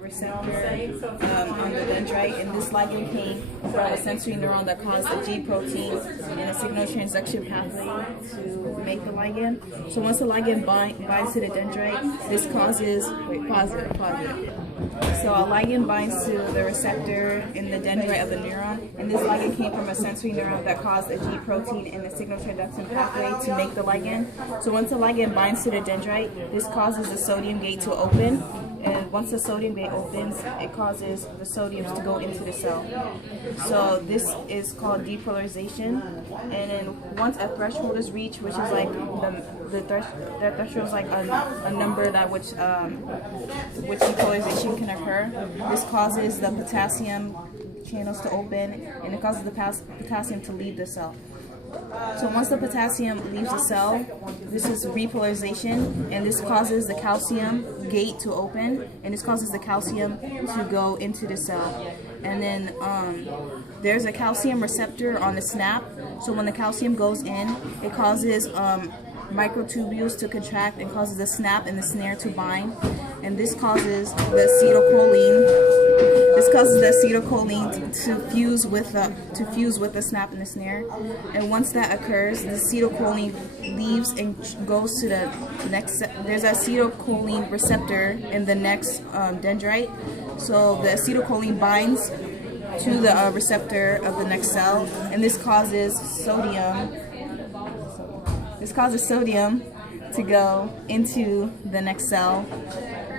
receptor on the dendrite, and this ligand came from a sensory neuron that caused a G protein in a signal transduction pathway to make the ligand. So once the ligand binds to the dendrite, this causes, pause it. So a ligand binds to the receptor in the dendrite of the neuron, and this ligand came from a sensory neuron that caused a G protein in the signal transduction pathway to make the ligand. So once the ligand binds to the dendrite, this causes the sodium gate to open, and once the sodium gate opens, it causes the sodiums to go into the cell. So this is called depolarization, and then once a threshold is reached, which is like the threshold is like a number that which depolarization can occur. This causes the potassium channels to open, and it causes the potassium to leave the cell. So once the potassium leaves the cell, this is repolarization, and this causes the calcium gate to open, and this causes the calcium to go into the cell. And then there's a calcium receptor on the snap, so when the calcium goes in, it causes microtubules to contract and causes the snap and the snare to bind, and this causes the acetylcholine. This causes the acetylcholine to fuse with the snap and the snare, and once that occurs, the acetylcholine leaves and goes to the next. There's an acetylcholine receptor in the next dendrite, so the acetylcholine binds to the receptor of the next cell, and this causes sodium. This causes sodium to go into the next cell,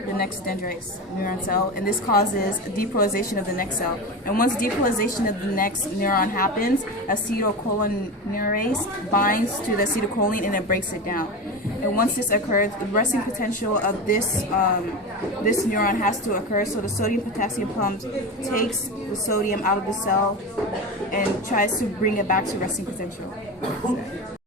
the next dendrite neuron cell, and this causes depolarization of the next cell. And once depolarization of the next neuron happens, acetylcholinesterase binds to the acetylcholine and it breaks it down. And once this occurs, the resting potential of this neuron has to occur. So the sodium-potassium pump takes the sodium out of the cell and tries to bring it back to resting potential.